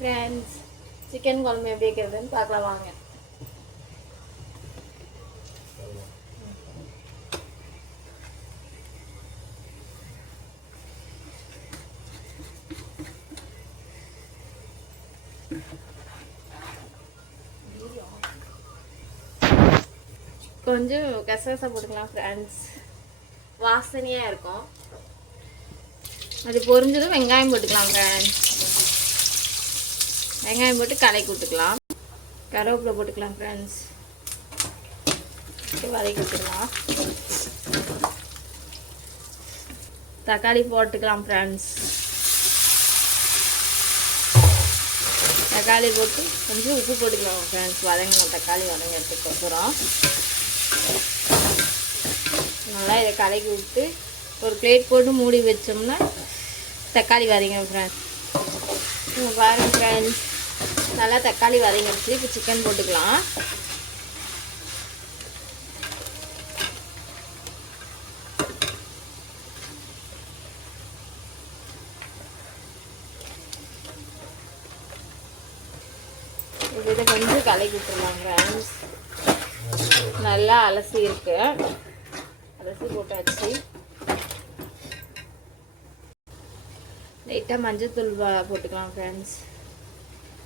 Friends, chicken குழம்பு எப்படி வைக்கிறதுன்னு பார்க்கலாம் வாங்க. கொஞ்சம் கசகசா போட்டுக்கலாம் ஃப்ரெண்ட்ஸ், வாசனையாக இருக்கும். அது பொரிஞ்சதும் வெங்காயம் போட்டுக்கலாம் ஃப்ரெண்ட்ஸ். வெங்காயம் போட்டு கலக்கி விட்டுக்கலாம். கருவேப்பிலை போட்டுக்கலாம் ஃப்ரெண்ட்ஸ். வதக்கி விட்டுக்கலாம். தக்காளி போட்டுக்கலாம் ஃப்ரெண்ட்ஸ். தக்காளி போட்டு கொஞ்சம் உப்பு போட்டுக்கலாம் ஃப்ரெண்ட்ஸ். வதங்கணும், தக்காளி வதங்கிறதுக்கு அப்புறம் நல்லா இதை கலக்கி விட்டு ஒரு பிளேட் போட்டு மூடி வச்சோம்னா தக்காளி வதங்கிடும் ஃப்ரெண்ட்ஸ். பாருங்கள் ஃப்ரெண்ட்ஸ், நல்லா தக்காளி வதங்கிடுச்சு. இப்போ சிக்கன் போட்டுக்கலாம். இதை கொஞ்சம் கலக்கி விட்டுருலாம் ஃப்ரெண்ட்ஸ். நல்லா அலசி இருக்கு, அலசி போட்டாச்சு. லைட்டாக மஞ்சத்தூள் போட்டுக்கலாம் ஃப்ரெண்ட்ஸ்.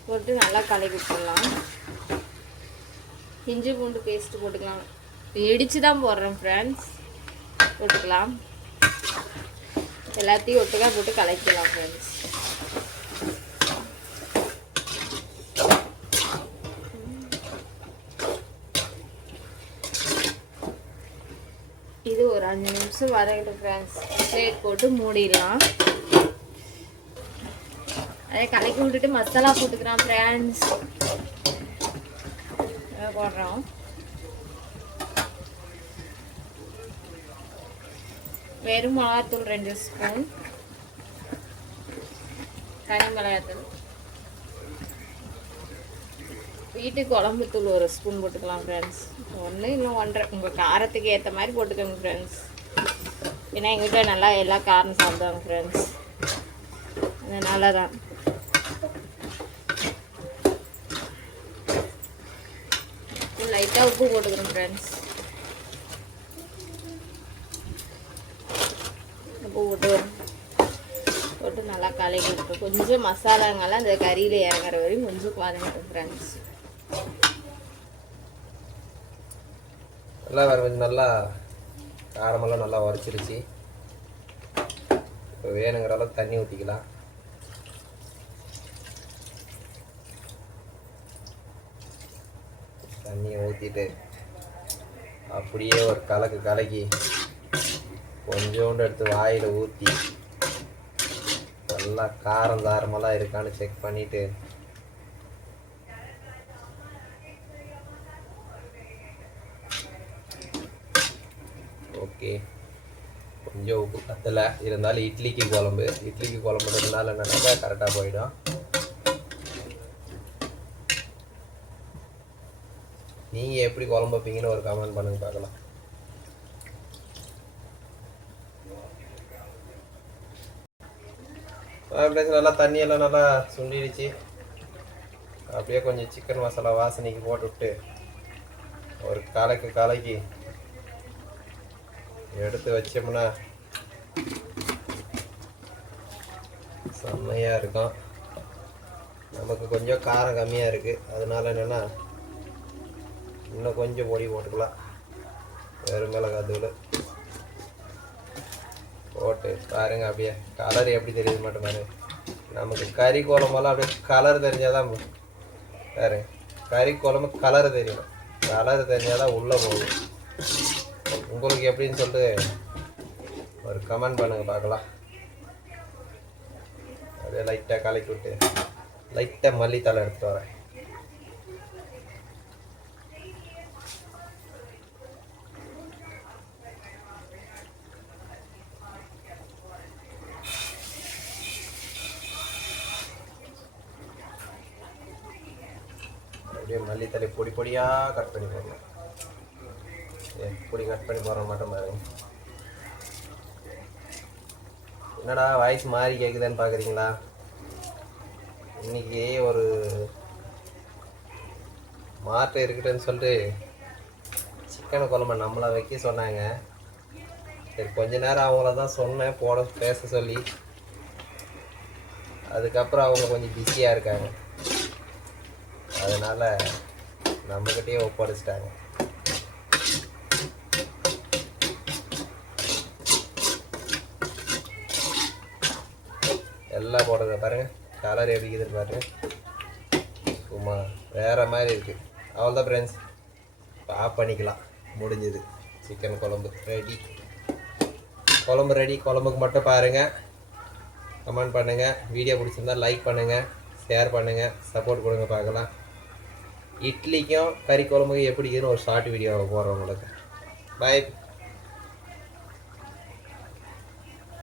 போட்டு நல்லா கலக்கி விட்டுடலாம். இஞ்சி பூண்டு பேஸ்ட்டு போட்டுக்கலாம். இடித்து தான் போடுறேன் ஃப்ரெண்ட்ஸ். போட்டுக்கலாம். எல்லாத்தையும் ஒட்டுக்கா போட்டு கலக்கிக்கலாம் ஃப்ரெண்ட்ஸ். இது ஒரு 5 நிமிஷம் வதங்கட்டும் ஃப்ரெண்ட்ஸ். பிளேட் போட்டு மூடிடலாம். அதை கலக்கி விட்டுட்டு மசாலா போட்டுக்கிறோம் ஃப்ரெண்ட்ஸ். போடுறோம். வெறும் மிளகாத்தூள் 2 ஸ்பூன், தனி மிளகாத்தூள், வீட்டு குழம்பு தூள் 1 ஸ்பூன் போட்டுக்கலாம் ஃப்ரெண்ட்ஸ். 1 இல்லை 1.5 உங்கள் காரத்துக்கு ஏற்ற மாதிரி போட்டுக்கோங்க ஃப்ரெண்ட்ஸ். ஏன்னா எங்கள் வீட்டில் நல்லா எல்லா காரம் சாப்பிடுவாங்க ஃப்ரெண்ட்ஸ், அதனால தான். லைட்டாக உப்பு போட்டுக்கிறோம் ஃப்ரெண்ட்ஸ். உப்பு போட்டு நல்லா கலக்கி விட்டு கொஞ்சம் மசாலாங்கெல்லாம் அந்த கறியில் இறங்குற வரையும் கொஞ்சம் வதங்கட்டும் ஃப்ரெண்ட்ஸ். நல்லா கொஞ்சம் நல்லா காரமெல்லாம் நல்லா உரைச்சிருச்சு. இப்போ வேணுங்கிற அளவுக்கு தண்ணி ஊற்றிக்கலாம். தண்ணியை ஊற்றிட்டு அப்படியே ஒரு கலக்கி கொஞ்சோண்டு எடுத்து வாயில் ஊற்றி நல்லா காரம் தாரமெல்லாம் இருக்கான்னு செக் பண்ணிவிட்டு ஓகே. கொஞ்சம் உப்பு பத்தலை இருந்தாலும் இட்லிக்கு குழம்புறதுனால என்னன்னாக்கா கரெக்டாக போயிடும். நீங்கள் எப்படி குழம்பு வைப்பீங்கன்னு ஒரு கமெண்ட் பண்ணுங்க பார்க்கலாம். நல்லா தண்ணியெல்லாம் நல்லா சுண்டிடுச்சு. அப்படியே கொஞ்சம் சிக்கன் மசாலா வாசனைக்கு போட்டுவிட்டு ஒரு கலக்கி எடுத்து வச்சோம்னா செம்மையாக இருக்கும். நமக்கு கொஞ்சம் காரம் கம்மியாக இருக்குது, அதனால என்னென்னா இன்னும் கொஞ்சம் பொடி போட்டுக்கலாம். வெறும் மிளகாத்தூள் போட்டு பாருங்க. அப்படியே கலர் எப்படி தெரியுது மட்டும் பாருங்க. நமக்கு கறி குழம்பெல்லாம் அப்படியே கலர் தெரிஞ்சாதான் பாருங்க. கறி குழம்பு கலர் தெரியணும். கலர் தெரிஞ்சாதான் உள்ளே போகும். உங்களுக்கு எப்படின்னு சொல்லிட்டு ஒரு கமெண்ட் பண்ணுங்க பார்க்கலாம். அப்படியே லைட்டாக கலக்கி விட்டு லைட்டாக மல்லித்தலை எடுத்துகிட்டு வரேன். அப்படியே மல்லித்தலை பொடியாக கட் பண்ணி போடலாம். எப்படி கட் பண்ணி போடுற மட்டும் பாருங்க. என்னடா வாய்ஸ் மாறி கேட்குதுன்னு பார்க்குறீங்களா? இன்னைக்கு ஒரு மாற்றம் இருக்குதுன்னு சொல்லிட்டு சிக்கன் குழம்பு நம்மளை வைக்க சொன்னாங்க. சரி கொஞ்ச நேரம் அவங்கள தான் சொன்னேன் பேச சொல்லி. அதுக்கப்புறம் அவங்க கொஞ்சம் பிஸியாக இருக்காங்க, அதனால் நம்மக்கிட்டேயே ஒப்படைச்சிட்டாங்க. எல்லாம் போடுறத பாருங்கள், கலர் எப்படி இருக்குதுன்னு பாருங்கள், சும்மா வேறு மாதிரி இருக்குது. அவ்வளோதான் ஃப்ரெண்ட்ஸ், ஆஃப் பண்ணிக்கலாம். முடிஞ்சது, சிக்கன் குழம்பு ரெடி. குழம்பு ரெடி. குழம்புக்கு மட்டும் பாருங்கள், கமெண்ட் பண்ணுங்கள், வீடியோ பிடிச்சிருந்தா லைக் பண்ணுங்கள், ஷேர் பண்ணுங்கள், சப்போர்ட் கொடுங்க பார்க்கலாம். இட்லிக்கும் கறி குழம்புக்கும் எப்படி இருக்குன்னு ஒரு ஷார்ட் வீடியோ போடுறோம் உங்களுக்கு. பாய்.